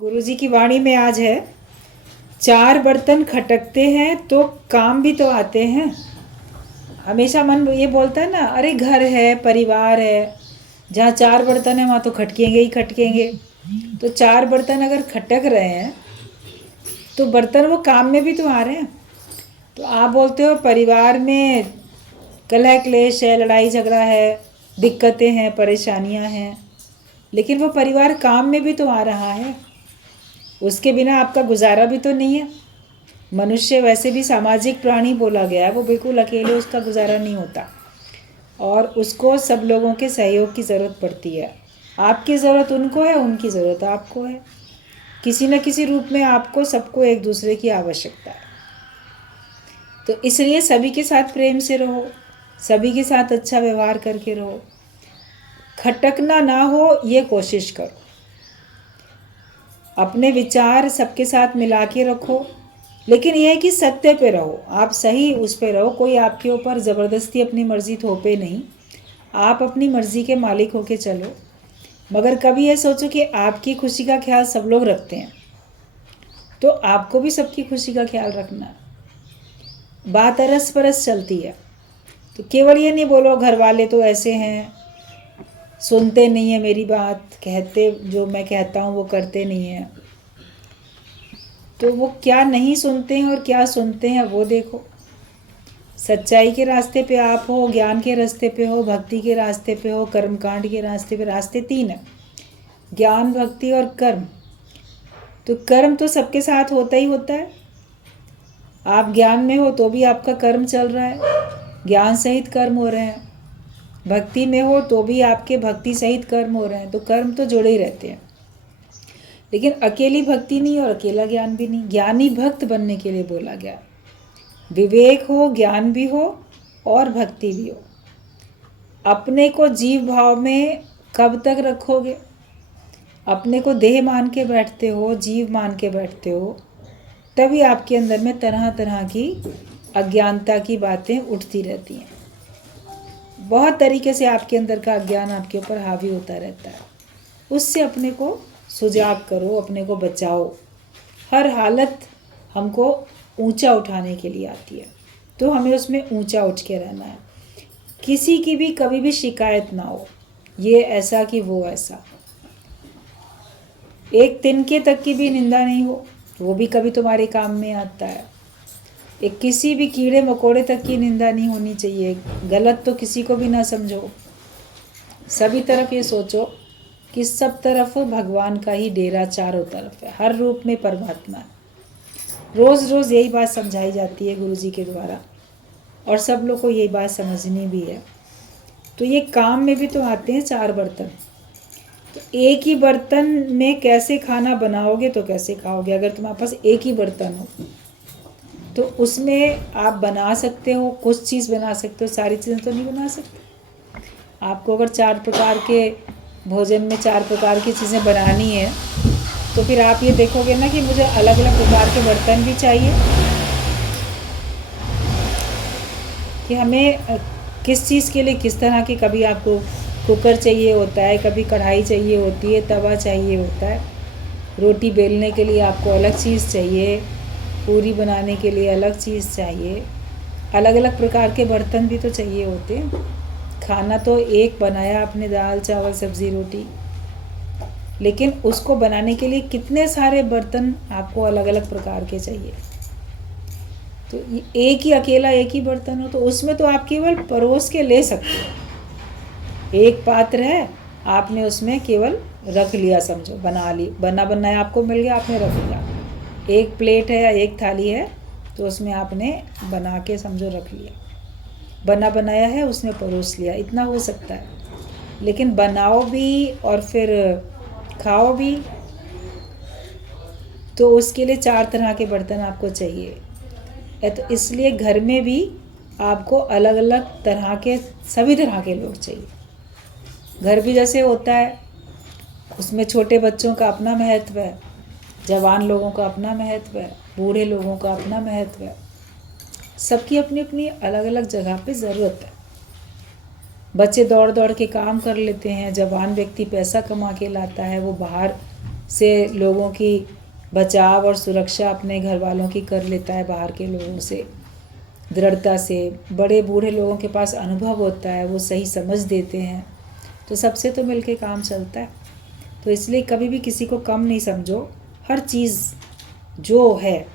गुरुजी की वाणी में आज है, चार बर्तन खटकते हैं तो काम भी तो आते हैं। हमेशा मन ये बोलता है ना, अरे घर है, परिवार है, जहाँ चार बर्तन है वहाँ तो खटकेंगे ही खटकेंगे। तो चार बर्तन अगर खटक रहे हैं तो बर्तन वो काम में भी तो आ रहे हैं। तो आप बोलते हो परिवार में कलह क्लेश है, लड़ाई झगड़ा है, दिक्कतें हैं, परेशानियां हैं, लेकिन वो परिवार काम में भी तो आ रहा है। उसके बिना आपका गुजारा भी तो नहीं है। मनुष्य वैसे भी सामाजिक प्राणी बोला गया है, वो बिल्कुल अकेले उसका गुजारा नहीं होता और उसको सब लोगों के सहयोग की ज़रूरत पड़ती है। आपकी ज़रूरत उनको है, उनकी ज़रूरत आपको है। किसी न किसी रूप में आपको सबको एक दूसरे की आवश्यकता है। तो इसलिए सभी के साथ प्रेम से रहो, सभी के साथ अच्छा व्यवहार करके रहो, खटकना ना हो ये कोशिश करो। अपने विचार सबके साथ मिला के रखो, लेकिन यह है कि सत्य पे रहो, आप सही उस पे रहो। कोई आपके ऊपर ज़बरदस्ती अपनी मर्ज़ी थोपे नहीं, आप अपनी मर्ज़ी के मालिक होके चलो। मगर कभी ये सोचो कि आपकी खुशी का ख्याल सब लोग रखते हैं, तो आपको भी सबकी खुशी का ख्याल रखना है। बात अरस परस चलती है, तो केवल ये नहीं बोलो घर वाले तो ऐसे हैं, सुनते नहीं है मेरी बात, कहते जो मैं कहता हूँ वो करते नहीं हैं। तो वो क्या नहीं सुनते हैं और क्या सुनते हैं वो देखो। सच्चाई के रास्ते पे आप हो, ज्ञान के रास्ते पे हो, भक्ति के रास्ते पे हो, कर्मकांड के रास्ते पे। रास्ते तीन है, ज्ञान, भक्ति और कर्म। तो कर्म तो सबके साथ होता ही होता है। आप ज्ञान में हो तो भी आपका कर्म चल रहा है, ज्ञान सहित कर्म हो रहे हैं। भक्ति में हो तो भी आपके भक्ति सहित कर्म हो रहे हैं। तो कर्म तो जुड़े ही रहते हैं, लेकिन अकेली भक्ति नहीं और अकेला ज्ञान भी नहीं। ज्ञानी भक्त बनने के लिए बोला गया। विवेक हो, ज्ञान भी हो और भक्ति भी हो। अपने को जीव भाव में कब तक रखोगे? अपने को देह मान के बैठते हो, जीव मान के बैठते हो, तभी आपके अंदर में तरह तरह की अज्ञानता की बातें उठती रहती हैं। बहुत तरीके से आपके अंदर का अज्ञान आपके ऊपर हावी होता रहता है। उससे अपने को सुजाग करो, अपने को बचाओ। हर हालत हमको ऊंचा उठाने के लिए आती है, तो हमें उसमें ऊंचा उठ के रहना है। किसी की भी कभी भी शिकायत ना हो, ये ऐसा कि वो ऐसा। एक तिनके तक की भी निंदा नहीं हो, वो भी कभी तुम्हारे काम में आता है। एक किसी भी कीड़े मकोड़े तक की निंदा नहीं होनी चाहिए। गलत तो किसी को भी ना समझो। सभी तरफ ये सोचो कि सब तरफ भगवान का ही डेरा चारों तरफ है, हर रूप में परमात्मा है। रोज़ रोज़ यही बात समझाई जाती है गुरुजी के द्वारा, और सब लोग को यही बात समझनी भी है। तो ये काम में भी तो आते हैं चार बर्तन। तो एक ही बर्तन में कैसे खाना बनाओगे तो कैसे खाओगे? अगर तुम्हारे पास एक ही बर्तन हो तो उसमें आप बना सकते हो, कुछ चीज़ बना सकते हो, सारी चीज़ें तो नहीं बना सकते। आपको अगर चार प्रकार के भोजन में चार प्रकार की चीज़ें बनानी है, तो फिर आप ये देखोगे ना कि मुझे अलग अलग प्रकार के बर्तन भी चाहिए, कि हमें किस चीज़ के लिए किस तरह के, कभी आपको कुकर चाहिए होता है, कभी कढ़ाई चाहिए होती है, तवा चाहिए होता है, रोटी बेलने के लिए आपको अलग चीज़ चाहिए, पूरी बनाने के लिए अलग चीज़ चाहिए। अलग अलग प्रकार के बर्तन भी तो चाहिए होते हैं। खाना तो एक बनाया आपने, दाल चावल सब्ज़ी रोटी, लेकिन उसको बनाने के लिए कितने सारे बर्तन आपको अलग अलग प्रकार के चाहिए। तो एक ही अकेला एक ही बर्तन हो तो उसमें तो आप केवल परोस के ले सकते हो। एक पात्र है, आपने उसमें केवल रख लिया, समझो बना ली, बना बनाया आपको मिल गया, आपने रख लिया। एक प्लेट है या एक थाली है तो उसमें आपने बना के समझो रख लिया, बना बनाया है उसमें परोस लिया, इतना हो सकता है। लेकिन बनाओ भी और फिर खाओ भी, तो उसके लिए चार तरह के बर्तन आपको चाहिए। तो इसलिए घर में भी आपको अलग अलग तरह के, सभी तरह के लोग चाहिए। घर भी जैसे होता है, उसमें छोटे बच्चों का अपना महत्व है, जवान लोगों का अपना महत्व है, बूढ़े लोगों का अपना महत्व है। सबकी अपनी अपनी अलग अलग जगह पे ज़रूरत है। बच्चे दौड़ दौड़ के काम कर लेते हैं, जवान व्यक्ति पैसा कमा के लाता है, वो बाहर से लोगों की बचाव और सुरक्षा अपने घर वालों की कर लेता है, बाहर के लोगों से दृढ़ता से। बड़े बूढ़े लोगों के पास अनुभव होता है, वो सही समझ देते हैं, तो सबसे तो मिलके काम चलता है। तो इसलिए कभी भी किसी को कम नहीं समझो, हर चीज़ जो है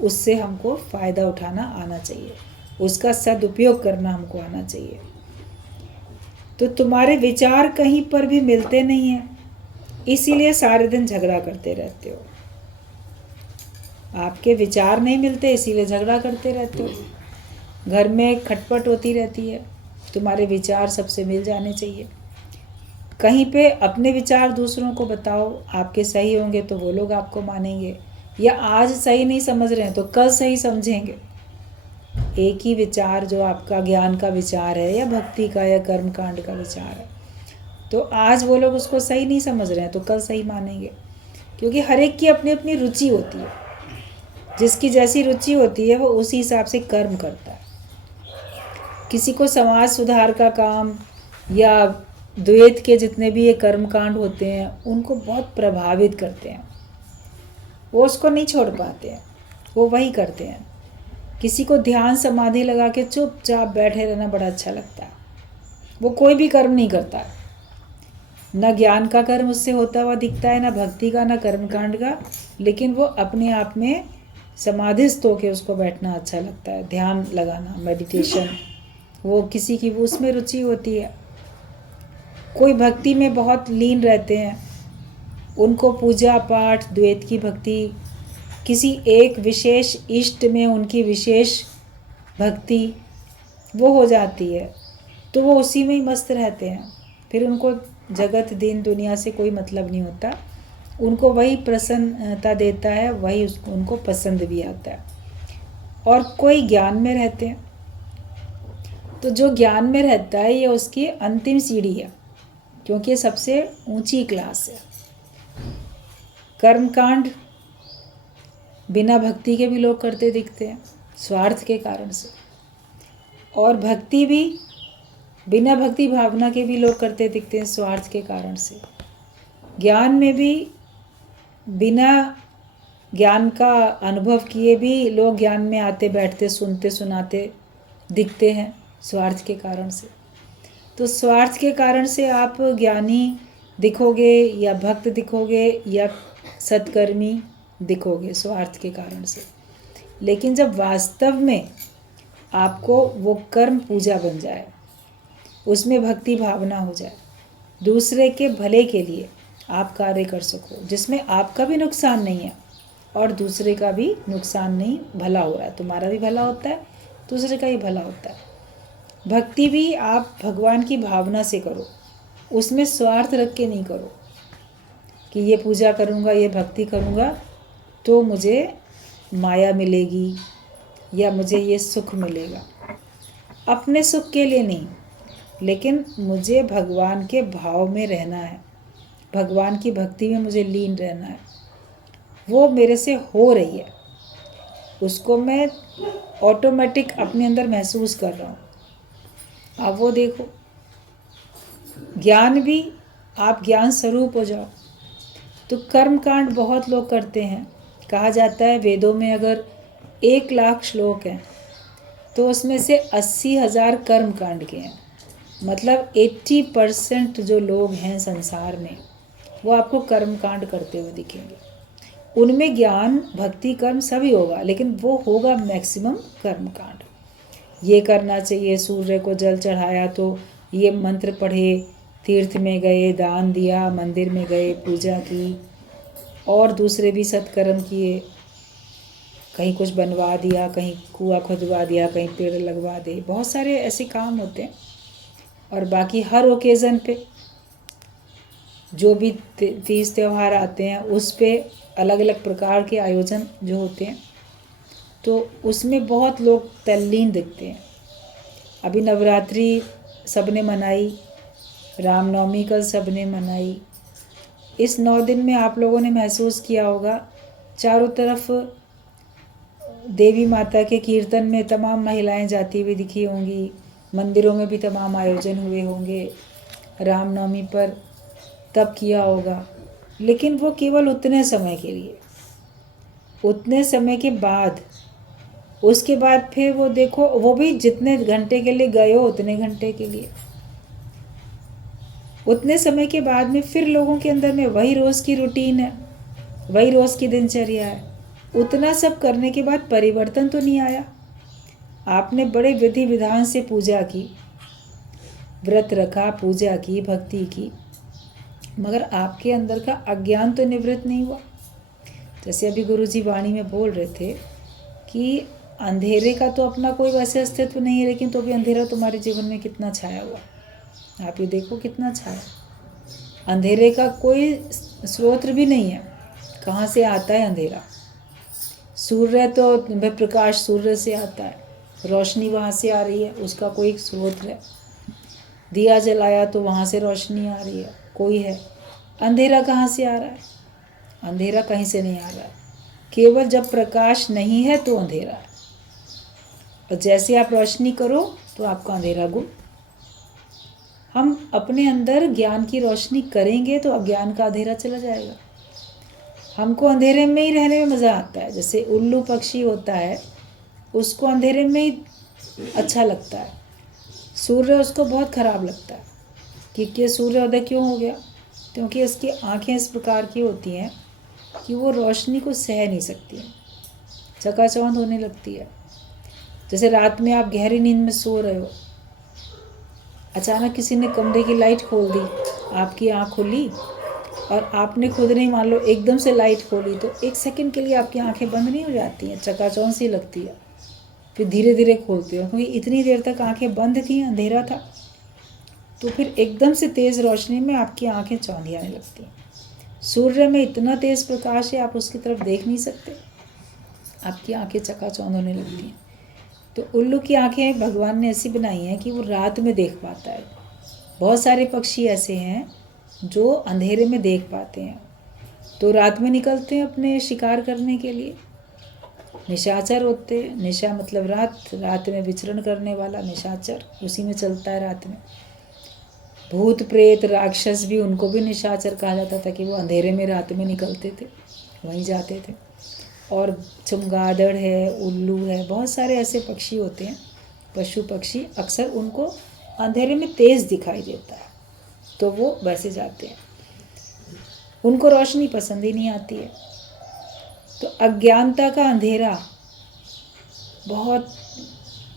उससे हमको फ़ायदा उठाना आना चाहिए, उसका सदुपयोग करना हमको आना चाहिए। तो तुम्हारे विचार कहीं पर भी मिलते नहीं हैं, इसीलिए सारे दिन झगड़ा करते रहते हो। आपके विचार नहीं मिलते इसीलिए झगड़ा करते रहते हो। घर में खटपट होती रहती है, तुम्हारे विचार सबसे मिल जाने चाहिए। कहीं पे अपने विचार दूसरों को बताओ, आपके सही होंगे तो वो लोग आपको मानेंगे, या आज सही नहीं समझ रहे हैं तो कल सही समझेंगे। एक ही विचार जो आपका ज्ञान का विचार है या भक्ति का या कर्म कांड का विचार है, तो आज वो लोग उसको सही नहीं समझ रहे हैं तो कल सही मानेंगे। क्योंकि हर एक की अपनी अपनी रुचि होती है, जिसकी जैसी रुचि होती है वो उसी हिसाब से कर्म करता है। किसी को समाज सुधार का काम या द्वैत के जितने भी ये कर्म कांड होते हैं उनको बहुत प्रभावित करते हैं, वो उसको नहीं छोड़ पाते हैं, वो वही करते हैं। किसी को ध्यान समाधि लगा के चुपचाप बैठे रहना बड़ा अच्छा लगता है, वो कोई भी कर्म नहीं करता, न ज्ञान का कर्म उससे होता हुआ दिखता है, न भक्ति का, न कर्म कांड का, लेकिन वो अपने आप में समाधिस्थ होकर उसको बैठना अच्छा लगता है, ध्यान लगाना, मेडिटेशन, वो किसी की वो उसमें रुचि होती है। कोई भक्ति में बहुत लीन रहते हैं, उनको पूजा पाठ द्वैत की भक्ति, किसी एक विशेष इष्ट में उनकी विशेष भक्ति वो हो जाती है, तो वो उसी में ही मस्त रहते हैं। फिर उनको जगत दिन दुनिया से कोई मतलब नहीं होता, उनको वही प्रसन्नता देता है, वही उसको उनको पसंद भी आता है। और कोई ज्ञान में रहते हैं, तो जो ज्ञान में रहता है ये उसकी अंतिम सीढ़ी है, क्योंकि ये सबसे ऊंची क्लास है। कर्मकांड बिना भक्ति के भी लोग करते दिखते हैं, स्वार्थ के कारण से, और भक्ति भी बिना भक्ति भावना के भी लोग करते दिखते हैं, स्वार्थ के कारण से। ज्ञान में भी बिना ज्ञान का अनुभव किए भी लोग ज्ञान में आते बैठते सुनते सुनाते दिखते हैं, स्वार्थ के कारण से। तो स्वार्थ के कारण से आप ज्ञानी दिखोगे या भक्त दिखोगे या सत्कर्मी दिखोगे, स्वार्थ के कारण से। लेकिन जब वास्तव में आपको वो कर्म पूजा बन जाए, उसमें भक्ति भावना हो जाए, दूसरे के भले के लिए आप कार्य कर सको, जिसमें आपका भी नुकसान नहीं है और दूसरे का भी नुकसान नहीं, भला हो रहा है, तुम्हारा भी भला होता है, दूसरे का ही भला होता है। भक्ति भी आप भगवान की भावना से करो, उसमें स्वार्थ रख के नहीं करो कि ये पूजा करूँगा, ये भक्ति करूँगा तो मुझे माया मिलेगी या मुझे ये सुख मिलेगा। अपने सुख के लिए नहीं, लेकिन मुझे भगवान के भाव में रहना है, भगवान की भक्ति में मुझे लीन रहना है, वो मेरे से हो रही है, उसको मैं ऑटोमेटिक अपने अंदर महसूस कर रहा हूँ। आप वो देखो, ज्ञान भी आप ज्ञान स्वरूप हो जाओ। तो कर्म कांड बहुत लोग करते हैं, कहा जाता है वेदों में अगर 1,00,000 श्लोक हैं तो उसमें से 80,000 कर्म कांड के हैं। मतलब 80% जो लोग हैं संसार में वो आपको कर्म कांड करते हुए दिखेंगे। उनमें ज्ञान भक्ति कर्म सभी होगा, लेकिन वो होगा मैक्सिमम कर्म कांड। ये करना चाहिए, सूर्य को जल चढ़ाया तो ये मंत्र पढ़े, तीर्थ में गए, दान दिया, मंदिर में गए, पूजा की, और दूसरे भी सत्कर्म किए, कहीं कुछ बनवा दिया, कहीं कुआं खुदवा दिया, कहीं पेड़ लगवा दे, बहुत सारे ऐसे काम होते हैं। और बाकी हर ओकेज़न पे जो भी तीज त्यौहार आते हैं उस पे अलग अलग प्रकार के आयोजन जो होते हैं, तो उसमें बहुत लोग तल्लीन दिखते हैं। अभी नवरात्रि सबने मनाई, रामनवमी कल सबने मनाई। इस 9 दिन में आप लोगों ने महसूस किया होगा, चारों तरफ देवी माता के कीर्तन में तमाम महिलाएं जाती हुई दिखी होंगी, मंदिरों में भी तमाम आयोजन हुए होंगे। रामनवमी पर तब किया होगा, लेकिन वो केवल उतने समय के लिए, उतने समय के बाद, उसके बाद फिर वो देखो, वो भी जितने घंटे के लिए गए हो उतने घंटे के लिए, उतने समय के बाद में फिर लोगों के अंदर में वही रोज़ की रूटीन है, वही रोज़ की दिनचर्या है। उतना सब करने के बाद परिवर्तन तो नहीं आया। आपने बड़े विधि विधान से पूजा की, व्रत रखा, पूजा की, भक्ति की, मगर आपके अंदर का अज्ञान तो निवृत्त नहीं हुआ। जैसे अभी गुरुजी वाणी में बोल रहे थे कि अंधेरे का तो अपना कोई वैसे अस्तित्व नहीं है, लेकिन तो भी अंधेरा तुम्हारे जीवन में कितना छाया हुआ। आप ये देखो कितना छाया। अंधेरे का कोई स्रोत भी नहीं है। कहाँ से आता है अंधेरा? सूर्य तो वह प्रकाश सूर्य से आता है, रोशनी वहाँ से आ रही है, उसका कोई स्रोत है। दिया जलाया तो वहाँ से रोशनी आ रही है, कोई है। अंधेरा कहाँ से आ रहा है? अंधेरा कहीं से नहीं आ रहा है। केवल जब प्रकाश नहीं है तो अंधेरा है, और जैसे आप रोशनी करो तो आपका अंधेरा गुम। हम अपने अंदर ज्ञान की रोशनी करेंगे तो अज्ञान का अंधेरा चला जाएगा। हमको अंधेरे में ही रहने में मज़ा आता है। जैसे उल्लू पक्षी होता है, उसको अंधेरे में ही अच्छा लगता है। सूर्य उसको बहुत ख़राब लगता है कि सूर्योदय क्यों हो गया, क्योंकि उसकी आँखें इस प्रकार की होती हैं कि वो रोशनी को सह नहीं सकती हैं, चकाचौंध होने लगती है। जैसे रात में आप गहरी नींद में सो रहे हो, अचानक किसी ने कमरे की लाइट खोल दी, आपकी आँख खुली और आपने खुद नहीं, मान लो एकदम से लाइट खोली, तो एक सेकंड के लिए आपकी आंखें बंद नहीं हो जाती हैं, चकाचौंध सी लगती है, फिर धीरे धीरे खोलते हो, क्योंकि इतनी देर तक आंखें बंद थी, अंधेरा था। तो फिर एकदम से तेज़ रोशनी में आपकी आंखें चौंधियाने लगती हैं। सूर्य में इतना तेज़ प्रकाश है, आप उसकी तरफ देख नहीं सकते, आपकी आंखें चकाचौंध होने लगती हैं। तो उल्लू की आंखें भगवान ने ऐसी बनाई हैं कि वो रात में देख पाता है। बहुत सारे पक्षी ऐसे हैं जो अंधेरे में देख पाते हैं, तो रात में निकलते हैं अपने शिकार करने के लिए। निशाचर होते हैं, निशा मतलब रात में विचरण करने वाला निशाचर, उसी में चलता है रात में। भूत प्रेत राक्षस भी, उनको भी निशाचर कहा जाता था कि वो अंधेरे में रात में निकलते थे, वहीं जाते थे। और चमगादड़ है, उल्लू है, बहुत सारे ऐसे पक्षी होते हैं, पशु पक्षी, अक्सर उनको अंधेरे में तेज़ दिखाई देता है तो वो वैसे जाते हैं, उनको रोशनी पसंद ही नहीं आती है। तो अज्ञानता का अंधेरा बहुत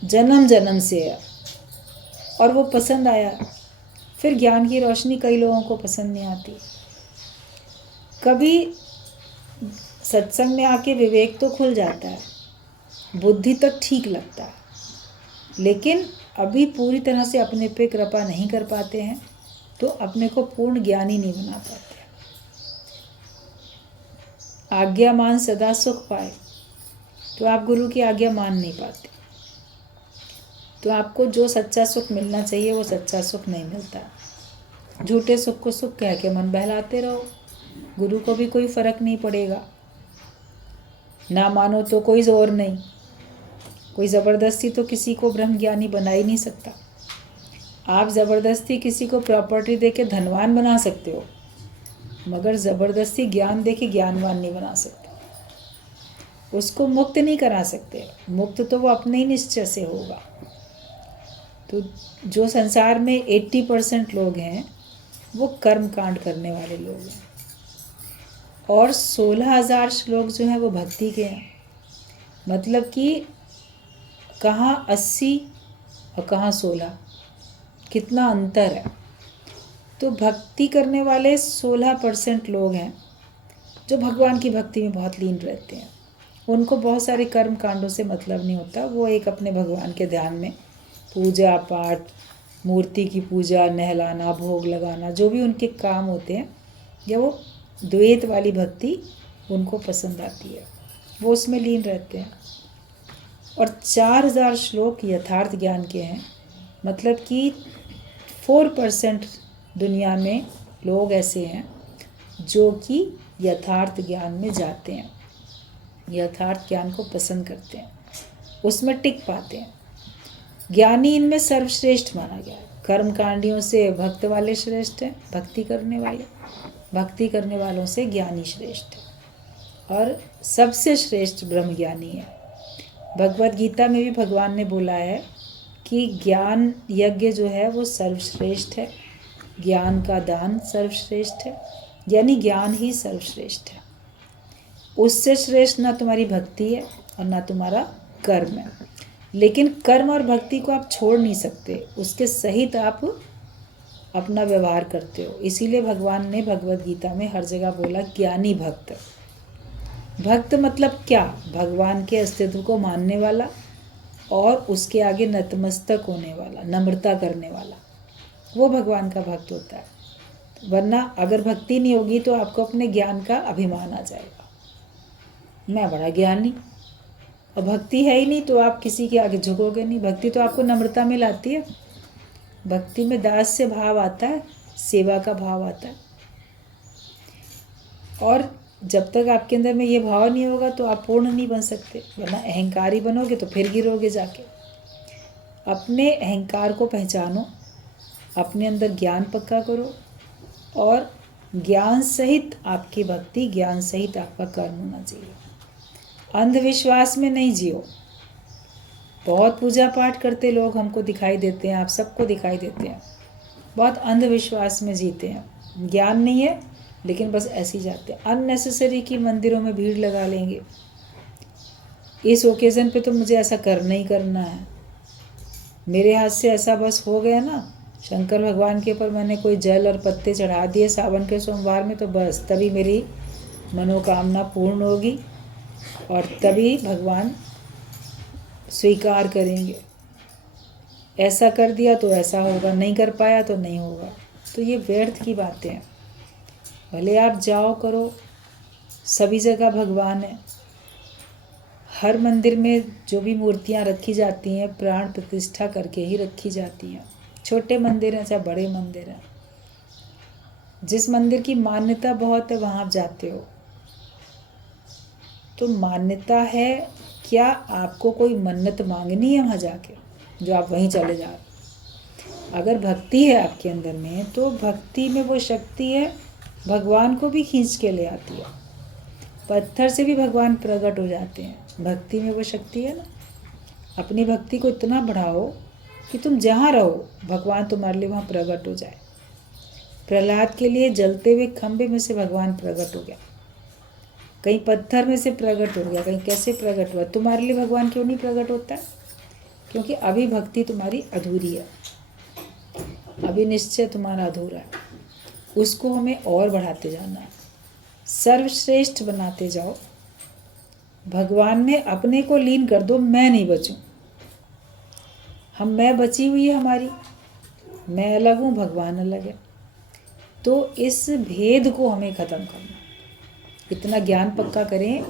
जन्म जन्म से है और वो पसंद आया। फिर ज्ञान की रोशनी कई लोगों को पसंद नहीं आती। कभी सत्संग में आके विवेक तो खुल जाता है, बुद्धि तक ठीक लगता है, लेकिन अभी पूरी तरह से अपने पे कृपा नहीं कर पाते हैं, तो अपने को पूर्ण ज्ञानी नहीं बना पाते। आज्ञा मान सदा सुख पाए, तो आप गुरु की आज्ञा मान नहीं पाते, तो आपको जो सच्चा सुख मिलना चाहिए वो सच्चा सुख नहीं मिलता। झूठे सुख को सुख कह के मन बहलाते रहो, गुरु को भी कोई फर्क नहीं पड़ेगा। ना मानो तो कोई जोर नहीं, कोई ज़बरदस्ती तो किसी को ब्रह्म ज्ञानी बना ही नहीं सकता। आप ज़बरदस्ती किसी को प्रॉपर्टी दे के धनवान बना सकते हो, मगर ज़बरदस्ती ज्ञान दे के ज्ञानवान नहीं बना सकते। उसको मुक्त नहीं करा सकते, मुक्त तो वो अपने ही निश्चय से होगा। तो जो संसार में 80% लोग हैं वो कर्म कांड करने वाले लोग हैं, और 16,000 श्लोक जो हैं वो भक्ति के हैं। मतलब कि कहाँ 80 और कहाँ 16, कितना अंतर है। तो भक्ति करने वाले 16% लोग हैं जो भगवान की भक्ति में बहुत लीन रहते हैं। उनको बहुत सारे कर्म कांडों से मतलब नहीं होता, वो एक अपने भगवान के ध्यान में पूजा पाठ, मूर्ति की पूजा, नहलाना, भोग लगाना, जो भी उनके काम होते हैं, या वो द्वैत वाली भक्ति उनको पसंद आती है, वो उसमें लीन रहते हैं। और 4,000 श्लोक यथार्थ ज्ञान के हैं। मतलब कि 4% दुनिया में लोग ऐसे हैं जो कि यथार्थ ज्ञान में जाते हैं, यथार्थ ज्ञान को पसंद करते हैं, उसमें टिक पाते हैं। ज्ञानी इनमें सर्वश्रेष्ठ माना गया है। कर्मकांडियों से भक्त वाले श्रेष्ठ हैं, भक्ति करने वाले, भक्ति करने वालों से ज्ञानी श्रेष्ठ है और सबसे श्रेष्ठ ब्रह्म ज्ञानी है। भगवत गीता में भी भगवान ने बोला है कि ज्ञान यज्ञ जो है वो सर्वश्रेष्ठ है, ज्ञान का दान सर्वश्रेष्ठ है, यानी ज्ञान ही सर्वश्रेष्ठ है। उससे श्रेष्ठ ना तुम्हारी भक्ति है और ना तुम्हारा कर्म है। लेकिन कर्म और भक्ति को आप छोड़ नहीं सकते, उसके सहित आप अपना व्यवहार करते हो। इसीलिए भगवान ने भगवत गीता में हर जगह बोला ज्ञानी भक्त। भक्त मतलब क्या? भगवान के अस्तित्व को मानने वाला और उसके आगे नतमस्तक होने वाला, नम्रता करने वाला, वो भगवान का भक्त होता है। वरना अगर भक्ति नहीं होगी तो आपको अपने ज्ञान का अभिमान आ जाएगा, मैं बड़ा ज्ञानी, और भक्ति है ही नहीं तो आप किसी के आगे झुकोगे नहीं। भक्ति तो आपको नम्रता में लाती है। भक्ति में दास से भाव आता है, सेवा का भाव आता है। और जब तक आपके अंदर में ये भाव नहीं होगा तो आप पूर्ण नहीं बन सकते, वरना अहंकारी बनोगे तो फिर गिरोगे जाके। अपने अहंकार को पहचानो, अपने अंदर ज्ञान पक्का करो और ज्ञान सहित आपकी भक्ति, ज्ञान सहित आपका कर्म होना चाहिए। अंधविश्वास में नहीं जियो। बहुत पूजा पाठ करते लोग हमको दिखाई देते हैं, आप सबको दिखाई देते हैं, बहुत अंधविश्वास में जीते हैं। ज्ञान नहीं है लेकिन बस ऐसे ही जाते हैं। अननेसेसरी की मंदिरों में भीड़ लगा लेंगे, इस ओकेज़न पे तो मुझे ऐसा करना ही करना है, मेरे हाथ से ऐसा बस हो गया ना, शंकर भगवान के ऊपर मैंने कोई जल और पत्ते चढ़ा दिए सावन के सोमवार में, तो बस तभी मेरी मनोकामना पूर्ण होगी और तभी भगवान स्वीकार करेंगे। ऐसा कर दिया तो ऐसा होगा, नहीं कर पाया तो नहीं होगा। तो ये व्यर्थ की बातें हैं। भले आप जाओ करो, सभी जगह भगवान है। हर मंदिर में जो भी मूर्तियाँ रखी जाती हैं प्राण प्रतिष्ठा करके ही रखी जाती हैं, छोटे मंदिर हैं चाहे बड़े मंदिर हैं। जिस मंदिर की मान्यता बहुत है वहाँ आप जाते हो तो मान्यता है, क्या आपको कोई मन्नत मांगनी है वहाँ जाके जो आप वहीं चले जा रहे। अगर भक्ति है आपके अंदर में तो भक्ति में वो शक्ति है, भगवान को भी खींच के ले आती है। पत्थर से भी भगवान प्रकट हो जाते हैं, भक्ति में वो शक्ति है ना। अपनी भक्ति को इतना बढ़ाओ कि तुम जहाँ रहो भगवान तुम्हारे लिए वहाँ प्रकट हो जाए। प्रहलाद के लिए जलते हुए खंभे में से भगवान प्रकट हो गया, कहीं पत्थर में से प्रकट हो गया, कहीं कैसे प्रकट हुआ। तुम्हारे लिए भगवान क्यों नहीं प्रकट होता है? क्योंकि अभी भक्ति तुम्हारी अधूरी है, अभी निश्चय तुम्हारा अधूरा है। उसको हमें और बढ़ाते जाना है, सर्वश्रेष्ठ बनाते जाओ। भगवान ने अपने को लीन कर दो, मैं नहीं बचूं। मैं बची हुई है हमारी, मैं अलग हूँ, भगवान अलग है। तो इस भेद को हमें ख़त्म करना, इतना ज्ञान पक्का करें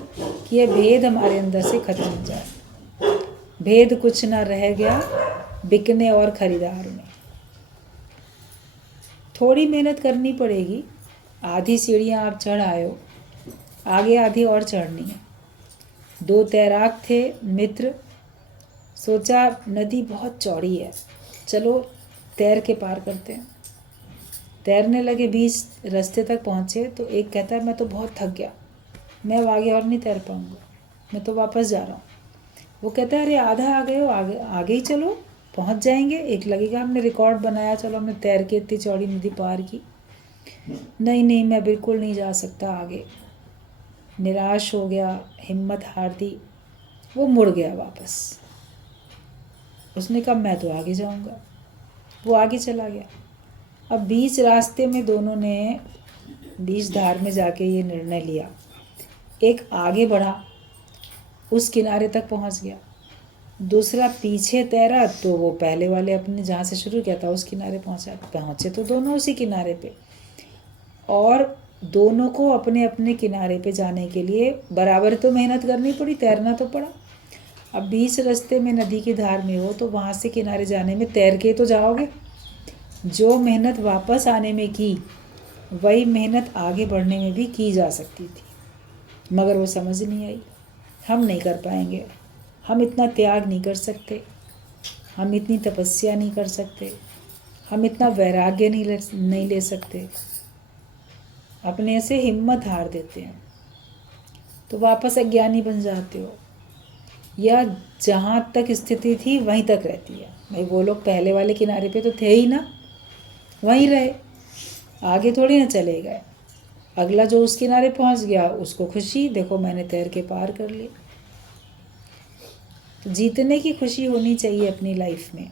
कि यह भेद हमारे अंदर से खत्म हो जाए। भेद कुछ ना रह गया बिकने और खरीदार में। थोड़ी मेहनत करनी पड़ेगी, आधी सीढ़ियाँ आप चढ़ आए हो, आगे आधी और चढ़नी है। 2 तैराक थे मित्र, सोचा नदी बहुत चौड़ी है, चलो तैर के पार करते हैं। तैरने लगे, 20 रास्ते तक पहुँचे तो एक कहता है मैं तो बहुत थक गया, मैं अब आगे और नहीं तैर पाऊँगा, मैं तो वापस जा रहा हूँ। वो कहता है अरे आधा आ गए हो, आगे आगे ही चलो, पहुँच जाएंगे। एक लगेगा हमने रिकॉर्ड बनाया, चलो हमने तैर के इतनी चौड़ी नदी पार की। नहीं नहीं, मैं बिल्कुल नहीं जा सकता आगे। निराश हो गया, हिम्मत हार दी, वो मुड़ गया वापस। उसने कहा मैं तो आगे जाऊँगा, वो आगे चला गया। अब बीच रास्ते में दोनों ने बीच धार में जाके ये निर्णय लिया, एक आगे बढ़ा, उस किनारे तक पहुंच गया, दूसरा पीछे तैरा तो वो पहले वाले अपने जहाँ से शुरू किया था उस किनारे पहुँचे तो दोनों उसी किनारे पे। और दोनों को अपने अपने किनारे पे जाने के लिए बराबर तो मेहनत करनी पड़ी, तैरना तो पड़ा। अब बीच रास्ते में नदी की धार में हो तो वहाँ से किनारे जाने में तैर के तो जाओगे। जो मेहनत वापस आने में की वही मेहनत आगे बढ़ने में भी की जा सकती थी, मगर वो समझ नहीं आई। हम नहीं कर पाएंगे, हम इतना त्याग नहीं कर सकते, हम इतनी तपस्या नहीं कर सकते, हम इतना वैराग्य नहीं ले सकते। अपने से हिम्मत हार देते हैं तो वापस अज्ञानी बन जाते हो, या जहाँ तक स्थिति थी वहीं तक रहती है। भाई वो लोग पहले वाले किनारे पे तो थे ही ना, वहीं रहे, आगे थोड़ी ना चले गए। अगला जो उस किनारे पहुँच गया उसको खुशी, देखो मैंने तैर के पार कर ली। तो जीतने की खुशी होनी चाहिए अपनी लाइफ में।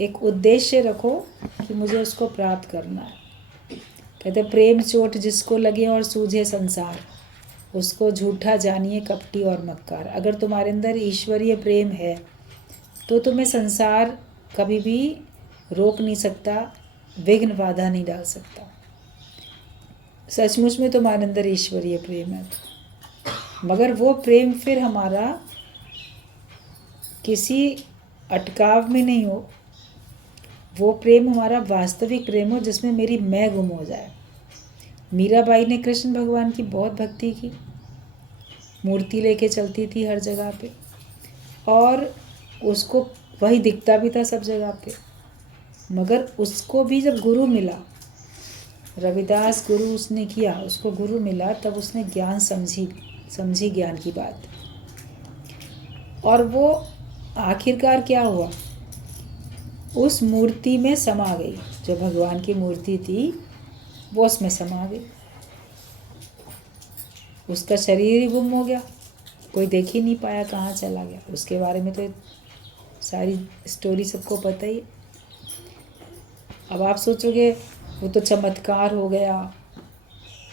एक उद्देश्य रखो कि मुझे उसको प्राप्त करना है। कहते प्रेम चोट जिसको लगे और सूझे संसार, उसको झूठा जानिए कपटी और मक्कार। अगर तुम्हारे अंदर ईश्वरीय प्रेम है तो तुम्हें संसार कभी भी रोक नहीं सकता, विघ्न बाधा नहीं डाल सकता। सचमुच में तुम्हारे अंदर ईश्वरीय प्रेम है, मगर वो प्रेम फिर हमारा किसी अटकाव में नहीं हो। वो प्रेम हमारा वास्तविक प्रेम हो जिसमें मेरी मैं गुम हो जाए। मीराबाई ने कृष्ण भगवान की बहुत भक्ति की, मूर्ति लेके चलती थी हर जगह पे, और उसको वही दिखता भी था सब जगह पे। मगर उसको भी जब गुरु मिला, रविदास गुरु उसने किया, उसको गुरु मिला, तब उसने ज्ञान समझी ज्ञान की बात। और वो आखिरकार क्या हुआ, उस मूर्ति में समा गई। जो भगवान की मूर्ति थी वो उसमें समा गई। उसका शरीर ही गुम हो गया, कोई देख ही नहीं पाया कहाँ चला गया। उसके बारे में तो सारी स्टोरी सबको पता ही है। अब आप सोचोगे वो तो चमत्कार हो गया,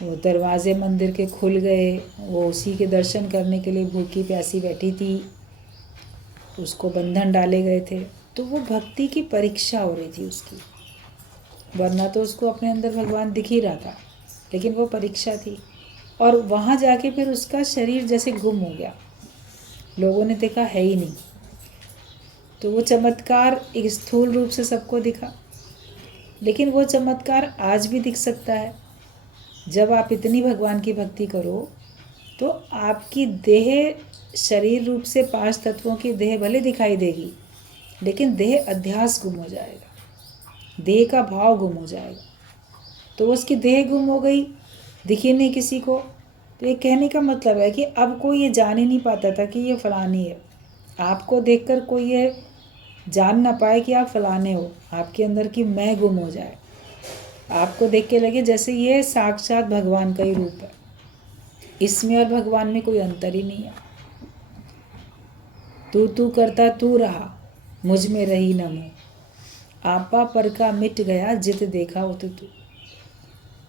वो दरवाजे मंदिर के खुल गए, वो उसी के दर्शन करने के लिए भूखी प्यासी बैठी थी, उसको बंधन डाले गए थे। तो वो भक्ति की परीक्षा हो रही थी उसकी, वरना तो उसको अपने अंदर भगवान दिख ही रहा था, लेकिन वो परीक्षा थी। और वहाँ जाके फिर उसका शरीर जैसे गुम हो गया, लोगों ने देखा है ही नहीं। तो वो चमत्कार एक स्थूल रूप से सबको दिखा, लेकिन वो चमत्कार आज भी दिख सकता है। जब आप इतनी भगवान की भक्ति करो तो आपकी देह शरीर रूप से 5 तत्वों की देह भले दिखाई देगी, लेकिन देह अध्यास गुम हो जाएगा, देह का भाव गुम हो जाएगा। तो उसकी देह गुम हो गई, दिखी नहीं किसी को। तो ये कहने का मतलब है कि अब कोई ये जान ही नहीं पाता था कि ये फलानी है। आपको देखकर कोई ये जान ना पाए कि आप फलाने हो, आपके अंदर की मैं गुम हो जाए, आपको देख के लगे जैसे ये साक्षात भगवान का ही रूप है, इसमें और भगवान में कोई अंतर ही नहीं है। तू करता तू रहा, मुझ में रही न मुँह, आपा पर का मिट गया जित देखा वो तू।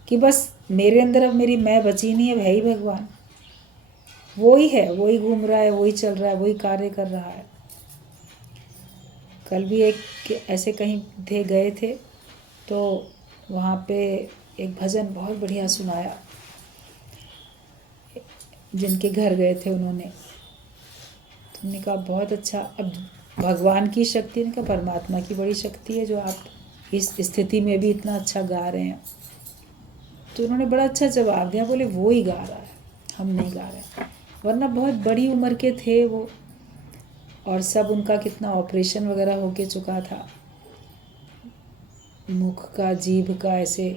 कि बस मेरे अंदर अब मेरी मैं बची नहीं, अब है ही भगवान, वो ही है, वही घूम रहा है, वही चल रहा है, वही कार्य कर रहा है। कल भी एक ऐसे कहीं गए थे तो वहाँ पे एक भजन बहुत बढ़िया सुनाया, जिनके घर गए थे उन्होंने। तो उन्होंने कहा बहुत अच्छा। अब भगवान की शक्ति, ने कहा परमात्मा की बड़ी शक्ति है जो आप इस स्थिति में भी इतना अच्छा गा रहे हैं। तो उन्होंने बड़ा अच्छा जवाब दिया, बोले वो ही गा रहा है, हम नहीं गा रहे। वरना बहुत बड़ी उम्र के थे वो, और सब उनका कितना ऑपरेशन वगैरह होके चुका था, मुख का, जीभ का, ऐसे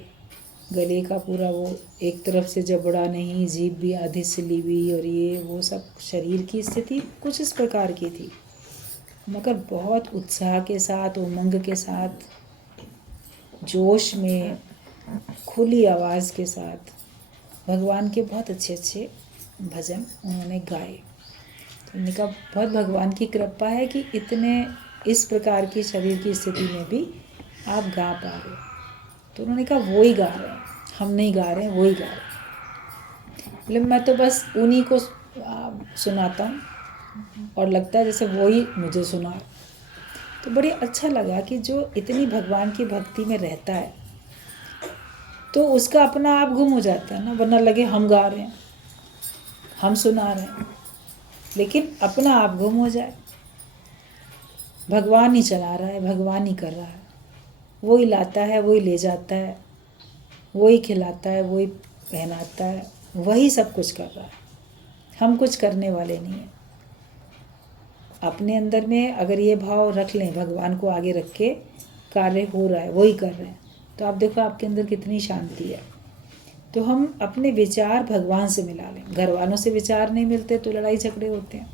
गले का पूरा वो एक तरफ से जबड़ा नहीं, जीभ भी आधी सिली हुई, और ये वो सब शरीर की स्थिति कुछ इस प्रकार की थी। मगर बहुत उत्साह के साथ, उमंग के साथ, जोश में, खुली आवाज़ के साथ भगवान के बहुत अच्छे अच्छे भजन उन्होंने गाए। तो उन्होंने कहा बहुत भगवान की कृपा है कि इतने इस प्रकार की शरीर की स्थिति में भी आप गा पा रहे हो। तो उन्होंने कहा वो ही गा रहे हैं, हम नहीं गा रहे हैं, वो ही गा रहे हैं। मतलब मैं तो बस उन्हीं को सुनाता हूँ और लगता है जैसे वो ही मुझे सुना। तो बड़ी अच्छा लगा कि जो इतनी भगवान की भक्ति में रहता है तो उसका अपना आप गुम हो जाता है ना, वरना लगे हम गा रहे हैं, हम सुना रहे हैं, लेकिन अपना आप गुम हो जाए। भगवान ही चला रहा है, भगवान ही कर रहा है, वो ही लाता है, वो ही ले जाता है, वो ही खिलाता है, वो ही पहनाता है, वही सब कुछ कर रहा है, हम कुछ करने वाले नहीं हैं। अपने अंदर में अगर ये भाव रख लें, भगवान को आगे रख के कार्य हो रहा है, वही कर रहे हैं, तो आप देखो आपके अंदर कितनी शांति है। तो हम अपने विचार भगवान से मिला लें। घर वालों से विचार नहीं मिलते तो लड़ाई झगड़े होते हैं,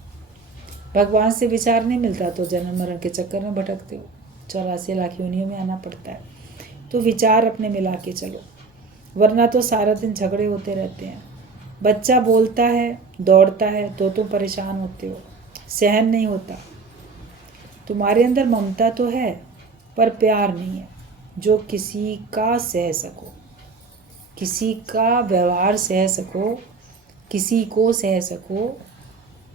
भगवान से विचार नहीं मिलता तो जन्म मरण के चक्कर में भटकते हो, 84 लाख योनियों में आना पड़ता है। तो विचार अपने मिला के चलो, वरना तो सारा दिन झगड़े होते रहते हैं। बच्चा बोलता है, दौड़ता है तो तुम परेशान होते हो, सहन नहीं होता। तुम्हारे अंदर ममता तो है पर प्यार नहीं है, जो किसी का सह सको, किसी का व्यवहार सह सको, किसी को सह सको,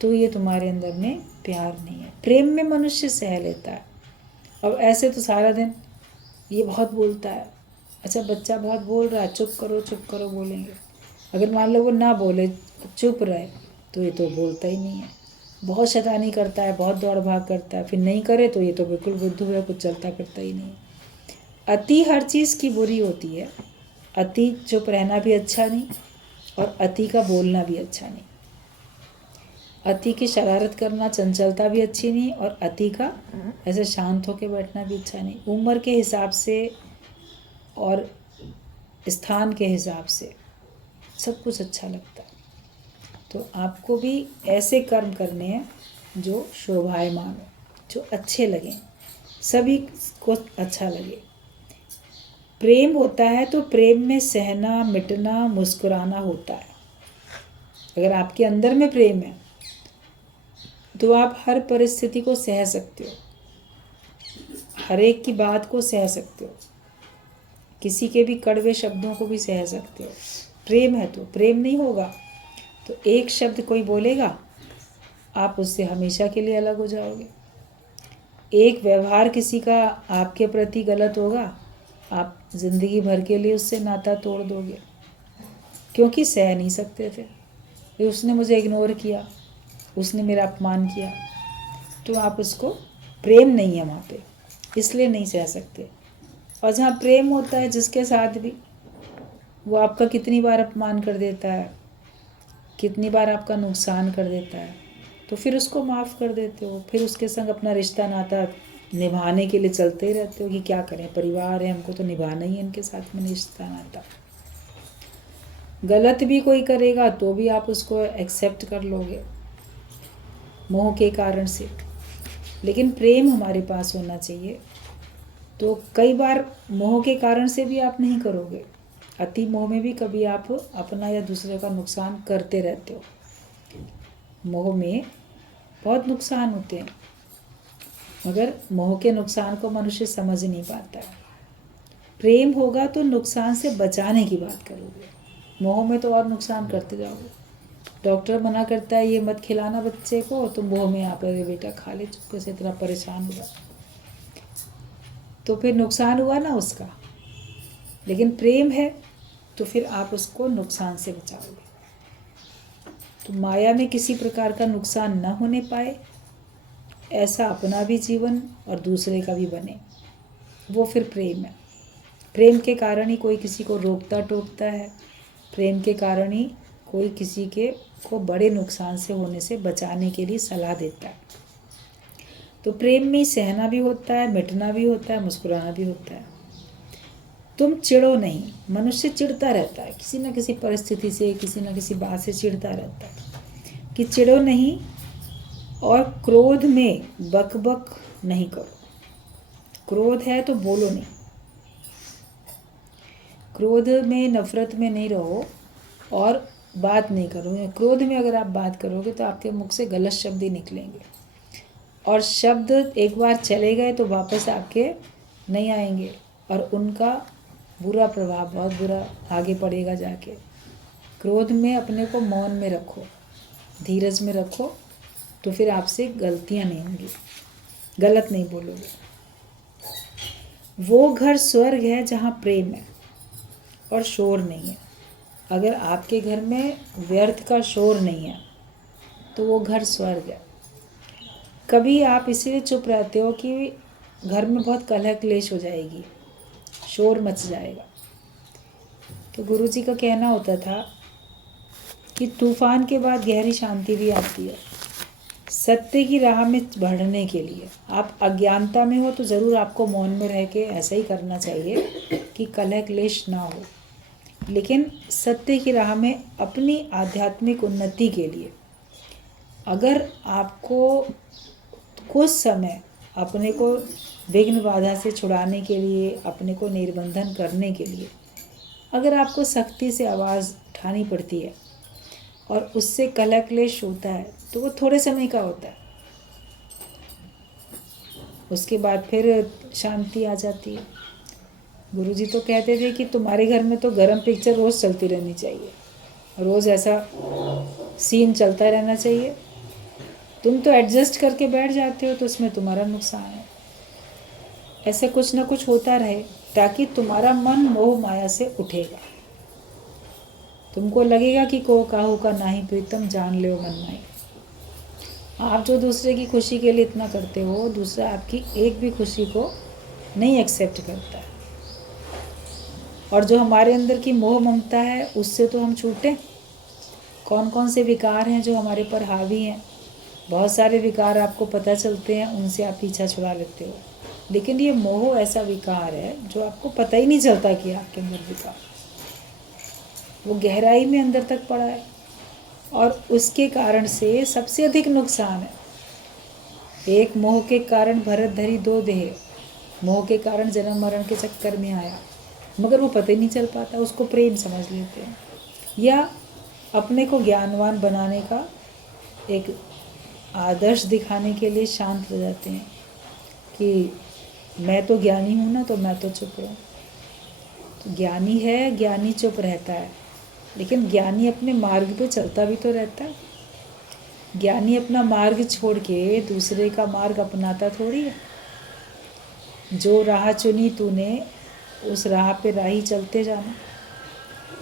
तो ये तुम्हारे अंदर में प्यार नहीं है। प्रेम में मनुष्य सह लेता है। अब ऐसे तो सारा दिन ये बहुत बोलता है, अच्छा बच्चा बहुत बोल रहा है, चुप करो बोलेंगे। अगर मान लो वो ना बोले, चुप रहे, तो ये तो बोलता ही नहीं है। बहुत शैतानी करता है, बहुत दौड़ भाग करता है, फिर नहीं करे तो ये तो बिल्कुल बुद्धू है, कुछ चलता करता ही नहीं। अति हर चीज़ की बुरी होती है। अति चुप रहना भी अच्छा नहीं और अति का बोलना भी अच्छा नहीं। अति की शरारत करना, चंचलता भी अच्छी नहीं, और अति का ऐसे शांत होकर बैठना भी अच्छा नहीं। उम्र के हिसाब से और स्थान के हिसाब से सब कुछ अच्छा लगता है। तो आपको भी ऐसे कर्म करने हैं जो शोभायमान हो, जो अच्छे लगें, सभी को अच्छा लगे। प्रेम होता है तो प्रेम में सहना, मिटना, मुस्कुराना होता है। अगर आपके अंदर में प्रेम है तो आप हर परिस्थिति को सह सकते हो, हर एक की बात को सह सकते हो, किसी के भी कड़वे शब्दों को भी सह सकते हो। प्रेम है तो। प्रेम नहीं होगा तो एक शब्द कोई बोलेगा, आप उससे हमेशा के लिए अलग हो जाओगे। एक व्यवहार किसी का आपके प्रति गलत होगा, आप जिंदगी भर के लिए उससे नाता तोड़ दोगे, क्योंकि सह नहीं सकते थे। उसने मुझे इग्नोर किया, उसने मेरा अपमान किया, तो आप उसको, प्रेम नहीं है वहाँ पे, इसलिए नहीं सह सकते। और जहाँ प्रेम होता है जिसके साथ भी, वो आपका कितनी बार अपमान कर देता है, कितनी बार आपका नुकसान कर देता है, तो फिर उसको माफ़ कर देते हो, फिर उसके संग अपना रिश्ता नाता निभाने के लिए चलते ही रहते हो कि क्या करें, परिवार है, हमको तो निभाना ही है इनके साथ में रिश्ता नाता। गलत भी कोई करेगा तो भी आप उसको एक्सेप्ट कर लोगे मोह के कारण से, लेकिन प्रेम हमारे पास होना चाहिए। तो कई बार मोह के कारण से भी आप नहीं करोगे, अति मोह में भी कभी आप अपना या दूसरे का नुकसान करते रहते हो। मोह में बहुत नुकसान होते हैं, मगर मोह के नुकसान को मनुष्य समझ नहीं पाता है। प्रेम होगा तो नुकसान से बचाने की बात करोगे, मोह में तो और नुकसान करते जाओगे। डॉक्टर मना करता है ये मत खिलाना बच्चे को, तुम मोह में आप, अरे बेटा खा ले चुपके से, इतना परेशान हुआ, तो फिर नुकसान हुआ ना उसका। लेकिन प्रेम है तो फिर आप उसको नुकसान से बचाओगे। तो माया में किसी प्रकार का नुकसान न होने पाए, ऐसा अपना भी जीवन और दूसरे का भी बने, वो फिर प्रेम है। प्रेम के कारण ही कोई किसी को रोकता टोकता है, प्रेम के कारण ही कोई किसी के को बड़े नुकसान से होने से बचाने के लिए सलाह देता है। तो प्रेम में सहना भी होता है, मिटना भी होता है, मुस्कुराना भी होता है। तुम चिढ़ो नहीं। मनुष्य चिढ़ता रहता है किसी न किसी परिस्थिति से, किसी न किसी बात से चिढ़ता रहता है, कि चिढ़ो नहीं। और क्रोध में बकबक नहीं करो। क्रोध है तो बोलो नहीं, क्रोध में, नफरत में नहीं रहो और बात नहीं करो। क्रोध में अगर आप बात करोगे तो आपके मुख से गलत शब्द ही निकलेंगे, और शब्द एक बार चले गए तो वापस आपके नहीं आएंगे, और उनका बुरा प्रभाव, बहुत बुरा आगे पड़ेगा जाके। क्रोध में अपने को मौन में रखो, धीरज में रखो, तो फिर आपसे गलतियां नहीं होंगी, गलत नहीं बोलोगे। वो घर स्वर्ग है जहाँ प्रेम है और शोर नहीं है। अगर आपके घर में व्यर्थ का शोर नहीं है तो वो घर स्वर्ग है। कभी आप इसीलिए चुप रहते हो कि घर में बहुत कलह क्लेश हो जाएगी, शोर मच जाएगा। तो गुरुजी का कहना होता था कि तूफान के बाद गहरी शांति भी आती है। सत्य की राह में बढ़ने के लिए आप अज्ञानता में हो तो ज़रूर आपको मौन में रह के ऐसा ही करना चाहिए कि कलह क्लेश ना हो। लेकिन सत्य की राह में अपनी आध्यात्मिक उन्नति के लिए अगर आपको कुछ समय अपने को विघ्न बाधा से छुड़ाने के लिए, अपने को निर्बंधन करने के लिए अगर आपको सख्ती से आवाज़ उठानी पड़ती है और उससे कलह क्लेश होता है, तो वो थोड़े समय का होता है। उसके बाद फिर शांति आ जाती है। गुरुजी तो कहते थे कि तुम्हारे घर में तो गरम पिक्चर रोज़ चलती रहनी चाहिए, रोज़ ऐसा सीन चलता रहना चाहिए। तुम तो एडजस्ट करके बैठ जाते हो, तो उसमें तुम्हारा नुकसान है। ऐसे कुछ ना कुछ होता रहे ताकि तुम्हारा मन मोह माया से उठेगा। तुमको लगेगा कि को काहू का नाही प्रीतम, जान ले मन माई। आप जो दूसरे की खुशी के लिए इतना करते हो, दूसरा आपकी एक भी खुशी को नहीं एक्सेप्ट करता है। और जो हमारे अंदर की मोह ममता है, उससे तो हम छूटें। कौन कौन से विकार हैं जो हमारे पर हावी हैं? बहुत सारे विकार आपको पता चलते हैं, उनसे आप पीछा छुड़ा लेते हो। लेकिन ये मोह ऐसा विकार है जो आपको पता ही नहीं चलता कि आपके अंदर विकार, वो गहराई में अंदर तक पड़ा है। और उसके कारण से सबसे अधिक नुकसान है। एक मोह के कारण भरत धरी दो देह, मोह के कारण जन्म मरण के चक्कर में आया, मगर वो पता ही नहीं चल पाता, उसको प्रेम समझ लेते हैं। या अपने को ज्ञानवान बनाने का एक आदर्श दिखाने के लिए शांत हो जाते हैं कि मैं तो ज्ञानी हूँ ना, तो मैं तो चुप रहूँ। तो ज्ञानी है, ज्ञानी चुप रहता है, लेकिन ज्ञानी अपने मार्ग पे चलता भी तो रहता है। ज्ञानी अपना मार्ग छोड़ के दूसरे का मार्ग अपनाता थोड़ी है। जो राह चुनी तूने, उस राह पे राही चलते जाना,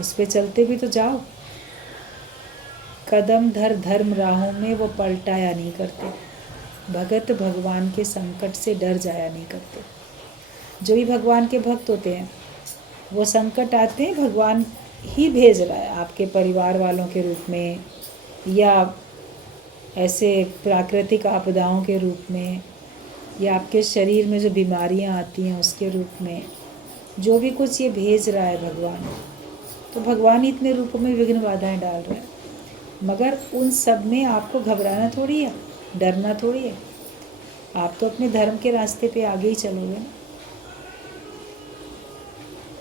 उस पे चलते भी तो जाओ। कदम धर धर्म राहों में वो पलटाया नहीं करते, भगत भगवान के संकट से डर जाया नहीं करते। जो भी भगवान के भक्त होते हैं, वो संकट आते हैं भगवान ही भेज रहा है, आपके परिवार वालों के रूप में, या ऐसे प्राकृतिक आपदाओं के रूप में, या आपके शरीर में जो बीमारियां आती हैं उसके रूप में। जो भी कुछ ये भेज रहा है भगवान, तो भगवान ही इतने रूपों में विघ्न बाधाएं डाल रहे हैं। मगर उन सब में आपको घबराना थोड़ी है, डरना थोड़ी है। आप तो अपने धर्म के रास्ते पे आगे ही चलोगे ना,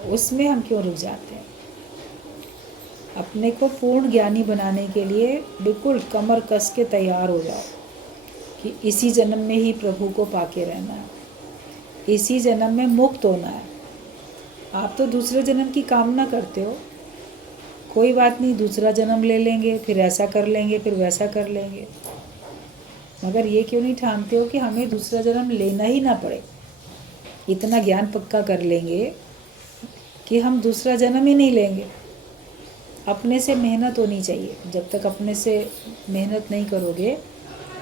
उसमें हम क्यों रुक जाते हैं? अपने को पूर्ण ज्ञानी बनाने के लिए बिल्कुल कमर कस के तैयार हो जाओ कि इसी जन्म में ही प्रभु को पाके रहना है, इसी जन्म में मुक्त होना है। आप तो दूसरे जन्म की कामना करते हो, कोई बात नहीं, दूसरा जन्म ले लेंगे, फिर ऐसा कर लेंगे, फिर वैसा कर लेंगे। मगर ये क्यों नहीं ठानते हो कि हमें दूसरा जन्म लेना ही ना पड़े? इतना ज्ञान पक्का कर लेंगे कि हम दूसरा जन्म ही नहीं लेंगे। अपने से मेहनत होनी चाहिए। जब तक अपने से मेहनत नहीं करोगे,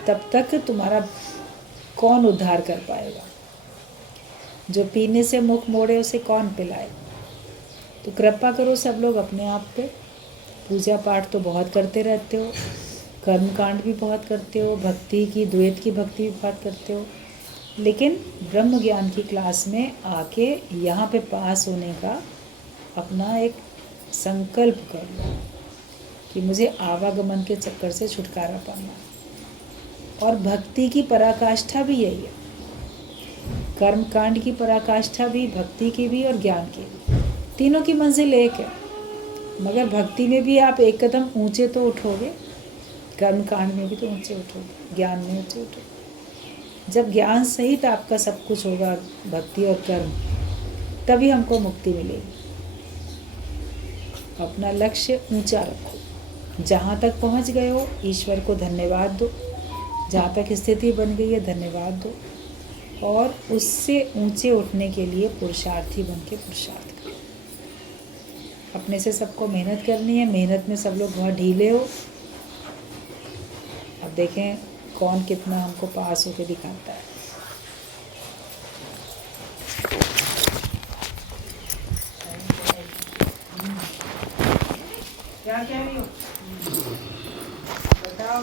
तब तक तुम्हारा कौन उद्धार कर पाएगा? जो पीने से मुख मोड़े उसे कौन पिलाए? तो कृपा करो सब लोग अपने आप पे। पूजा पाठ तो बहुत करते रहते हो, कर्मकांड भी बहुत करते हो, भक्ति की, द्वैत की भक्ति भी बहुत करते हो, लेकिन ब्रह्म ज्ञान की क्लास में आके यहाँ पे पास होने का अपना एक संकल्प कर लो कि मुझे आवागमन के चक्कर से छुटकारा पाना। और भक्ति की पराकाष्ठा भी यही है। कर्मकांड की पराकाष्ठा भी, भक्ति की भी और ज्ञान की भी, तीनों की मंजिल एक है। मगर भक्ति में भी आप एक कदम ऊंचे तो उठोगे, कर्मकांड में भी तो ऊंचे उठोगे, ज्ञान में ऊंचे उठोगे। जब ज्ञान सहित आपका सब कुछ होगा, भक्ति और कर्म, तभी हमको मुक्ति मिलेगी। अपना लक्ष्य ऊंचा रखो। जहाँ तक पहुँच गए हो, ईश्वर को धन्यवाद दो। जहाँ तक स्थिति बन गई है, धन्यवाद दो। और उससे ऊंचे उठने के लिए पुरुषार्थी बन के पुरुषार्थ करो। अपने से सबको मेहनत करनी है। मेहनत में सब लोग बहुत ढीले हो। अब देखें कौन कितना हमको पास होके दिखाता है। क्या कह रही हो? बताओ।